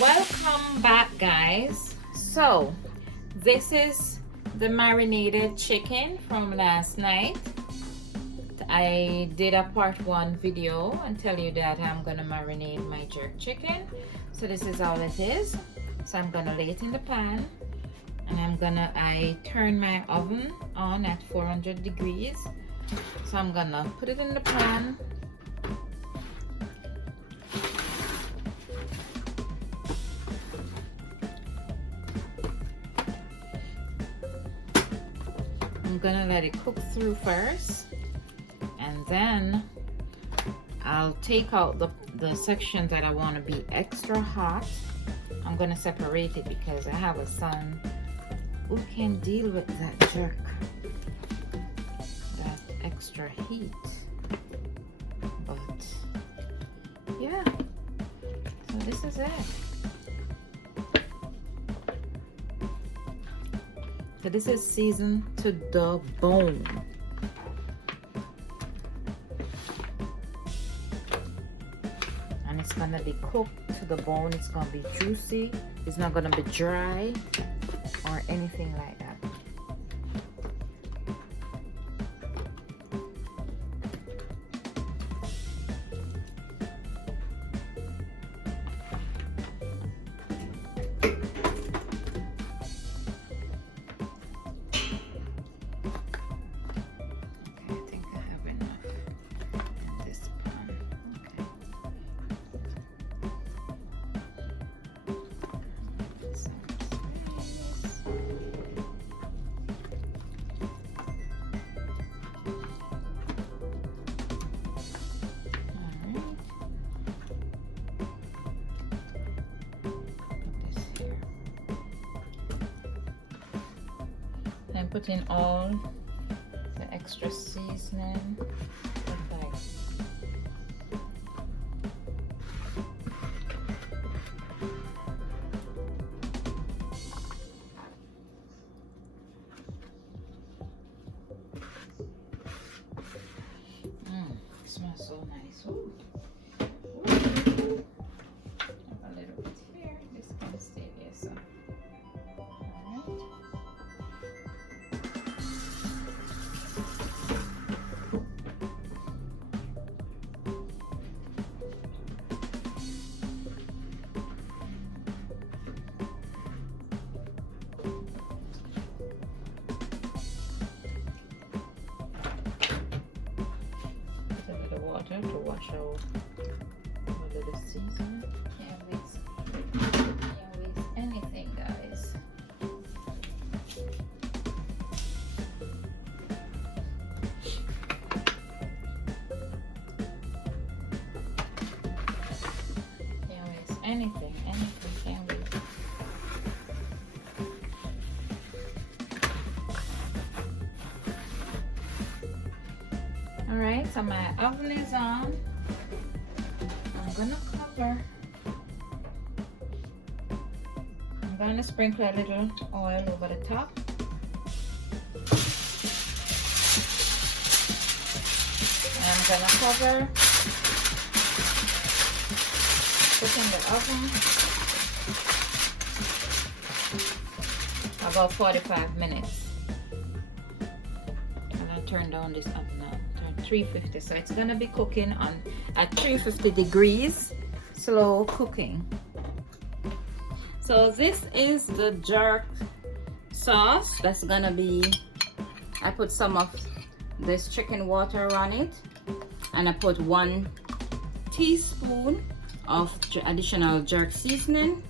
Welcome back, guys. So this is the marinated chicken from last night. I did a part 1 video and tell you that I'm gonna marinate my jerk chicken. So this is all it is. So I'm gonna lay it in the pan, and I turn my oven on at 400 degrees. So I'm gonna put it in the pan. I'm gonna let it cook through first, and then I'll take out the section that I want to be extra hot. I'm gonna separate it because I have a son who can deal with that jerk, that extra heat. But yeah, so this is it. So this is seasoned to the bone. And it's gonna be cooked to the bone. It's gonna be juicy. It's not gonna be dry or anything like that. And put in all the extra seasoning. Smells so nice. Ooh. Ooh. A little bit here. This can stay here. So. Water to wash out a little seasoning. Can't waste anything, guys. Can't waste anything, can't waste. Alright, so my oven is on. I'm gonna cover. I'm gonna sprinkle a little oil over the top. And I'm gonna cover. Put in the oven about 45 minutes. And I turn down this oven now. 350, so it's gonna be cooking on at 350 degrees, slow cooking. So this is the jerk sauce that's gonna be, I put some of this chicken water on it, and I put 1 teaspoon of additional jerk seasoning,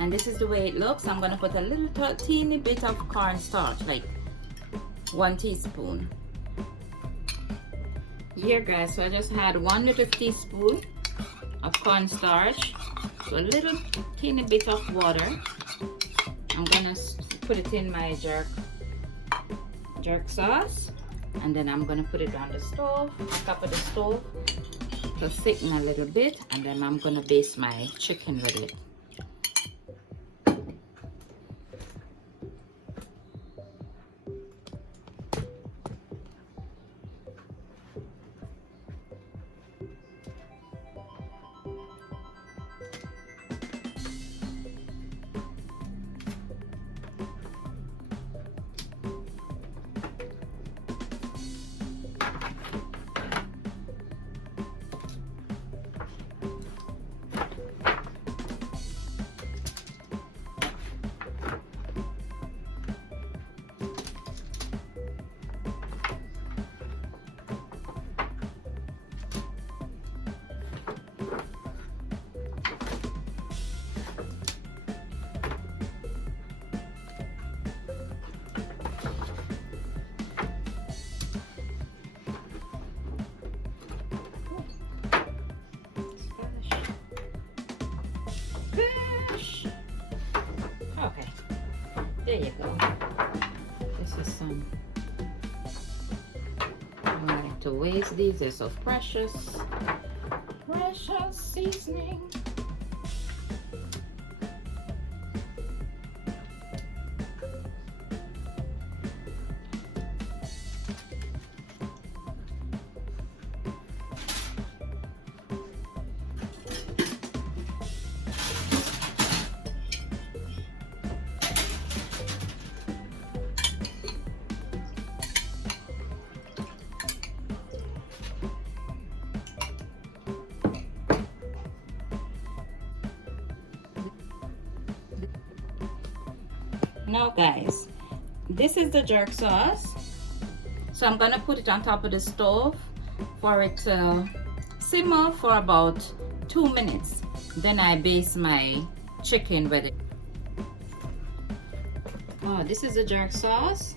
and this is the way it looks. I'm gonna put a little teeny bit of cornstarch, like 1 teaspoon. Here, guys, so I just had 1 little teaspoon of cornstarch, so a little teeny bit of water. I'm gonna put it in my jerk sauce, and then I'm gonna put it on the stove, on top of the stove, to thicken a little bit, and then I'm gonna baste my chicken with it. There you go. This is some. I don't like to waste these. They're so precious. Precious seasoning. Now guys, this is the jerk sauce. So I'm gonna put it on top of the stove for it to simmer for about 2 minutes. Then I baste my chicken with it. Oh, this is the jerk sauce.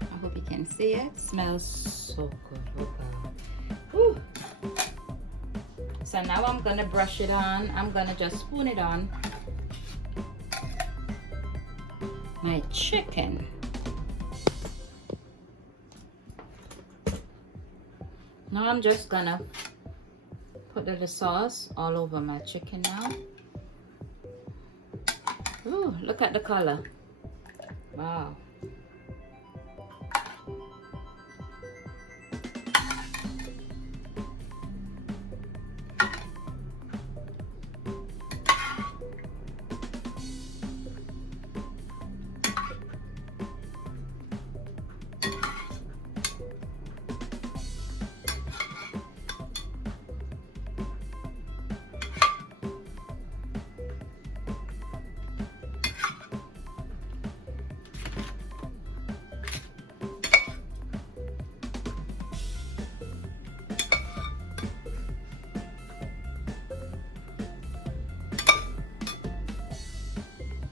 I hope you can see it. Smells so good. Oh God. Whew. So now I'm gonna brush it on. I'm gonna just spoon it on my chicken. Now I'm just gonna put the sauce all over my chicken now. Ooh, look at the color. Wow.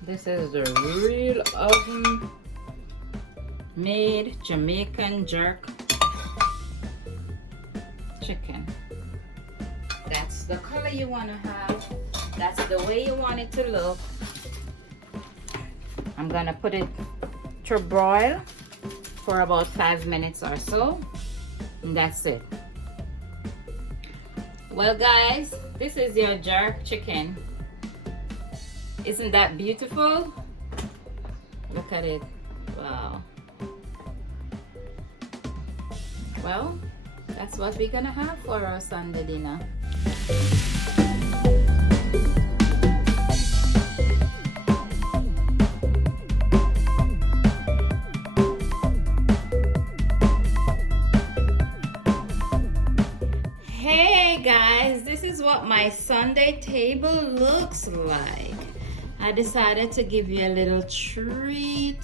This is the real oven made Jamaican jerk chicken. That's the color you want to have. That's the way you want it to look. I'm gonna put it to broil for about 5 minutes or so, and that's it. Well guys, this is your jerk chicken. Isn't that beautiful? Look at it. Wow. Well, that's what we're gonna have for our Sunday dinner. Hey guys, this is what my Sunday table looks like. I decided to give you a little treat.